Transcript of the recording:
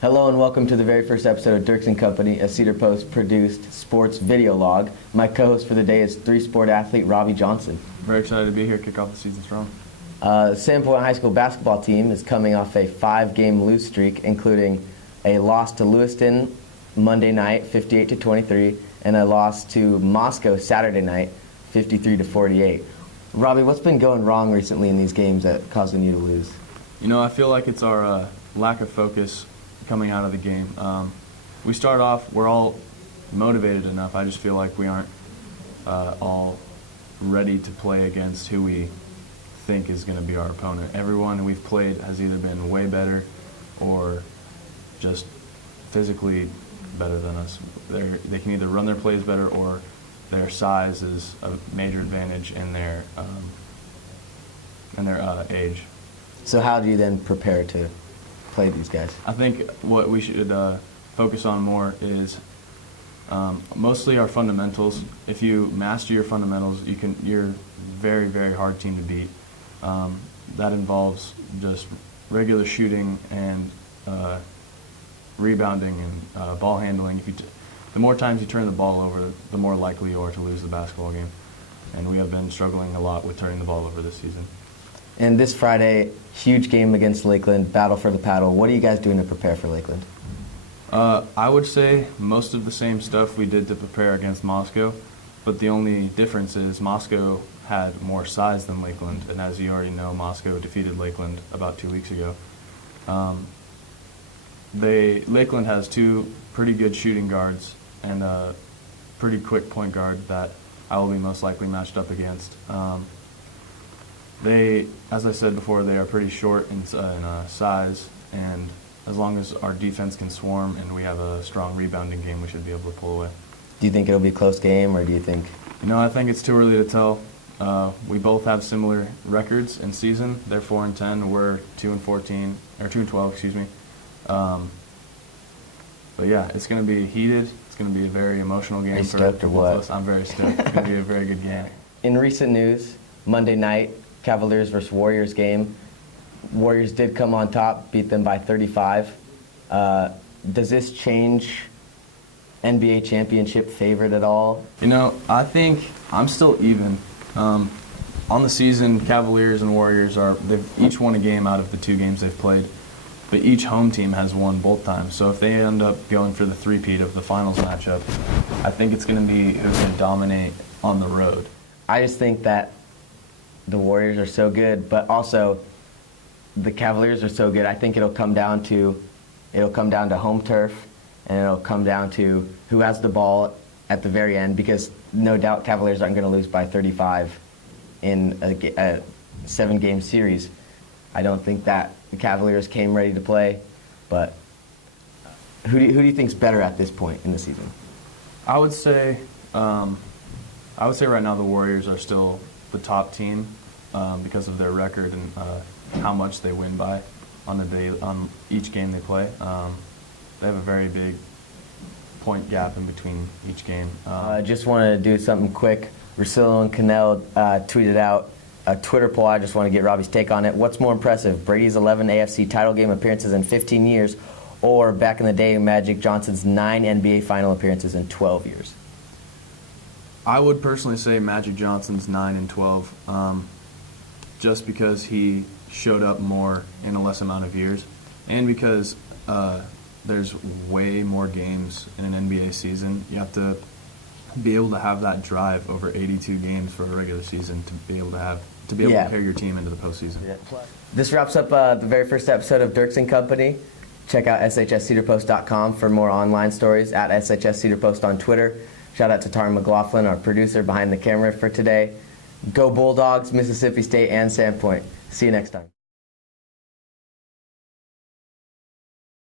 Hello and welcome to the very first episode of Diercks & Company, a Cedar Post-produced sports video log. My co-host for the day is three-sport athlete Robbie Johnson. Very excited to be here, kick off the season strong. Sandpoint High School basketball team is coming off a 5-game lose streak, including a loss to Lewiston Monday night, 58-23, and a loss to Moscow Saturday night, 53-48. Robbie, what's been going wrong recently in these games that causing you to lose? You know, I feel like it's our lack of focus coming out of the game. We start off, we're all motivated enough. I just feel like we aren't all ready to play against who we think is going to be our opponent. Everyone we've played has either been way better or just physically better than us. They can either run their plays better or their size is a major advantage in their age. So how do you then prepare to play these guys? I think what we should focus on more is mostly our fundamentals. If you master your fundamentals, you're a very, very hard team to beat. That involves just regular shooting and rebounding and ball handling. The more times you turn the ball over, the more likely you are to lose the basketball game. And we have been struggling a lot with turning the ball over this season. And this Friday, huge game against Lakeland, battle for the paddle. What are you guys doing to prepare for Lakeland? I would say most of the same stuff we did to prepare against Moscow, but the only difference is Moscow had more size than Lakeland, and as you already know, Moscow defeated Lakeland about 2 weeks ago. Lakeland has two pretty good shooting guards and a pretty quick point guard that I will be most likely matched up against. As I said before, they are pretty short in size, and as long as our defense can swarm and we have a strong rebounding game, we should be able to pull away. Do you think it'll be a close game, or do you think? You know, I think it's too early to tell. We both have similar records in season. They're 4-10. We're 2-14 or 2-12, excuse me. But yeah, it's going to be heated. It's going to be a very emotional game. Are you stoked or what? Us. I'm very stoked. It's going to be a very good game. In recent news, Monday night, Cavaliers versus Warriors game. Warriors did come on top, beat them by 35. Does this change NBA championship favorite at all? You know, I think I'm still even. On the season, Cavaliers and Warriors they've each won a game out of the 2 games they've played, but each home team has won both times. So if they end up going for the three-peat of the finals matchup, I think it's going to be who's going to dominate on the road. I just think that the Warriors are so good, but also the Cavaliers are so good. I think it'll come down to home turf, and it'll come down to who has the ball at the very end, because no doubt Cavaliers aren't going to lose by 35 in a 7-game series. I don't think that the Cavaliers came ready to play, but who do you think's better at this point in the season? I would say right now the Warriors are still the top team because of their record and how much they win by on each game they play. They have a very big point gap in between each game. I just wanted to do something quick. Russillo and Cannell tweeted out a Twitter poll. I just want to get Robbie's take on it. What's more impressive, Brady's 11 AFC title game appearances in 15 years, or back in the day, Magic Johnson's 9 NBA final appearances in 12 years? I would personally say Magic Johnson's 9 and 12, just because he showed up more in a less amount of years, and because there's way more games in an NBA season. You have to be able to have that drive over 82 games for a regular season to be able to carry your team into the postseason. Yeah. This wraps up the very first episode of Diercks & Company. Check out shscedarpost.com for more online stories, at shscedarpost on Twitter. Shout out to Tara McLaughlin, our producer behind the camera for today. Go Bulldogs, Mississippi State, and Sandpoint. See you next time.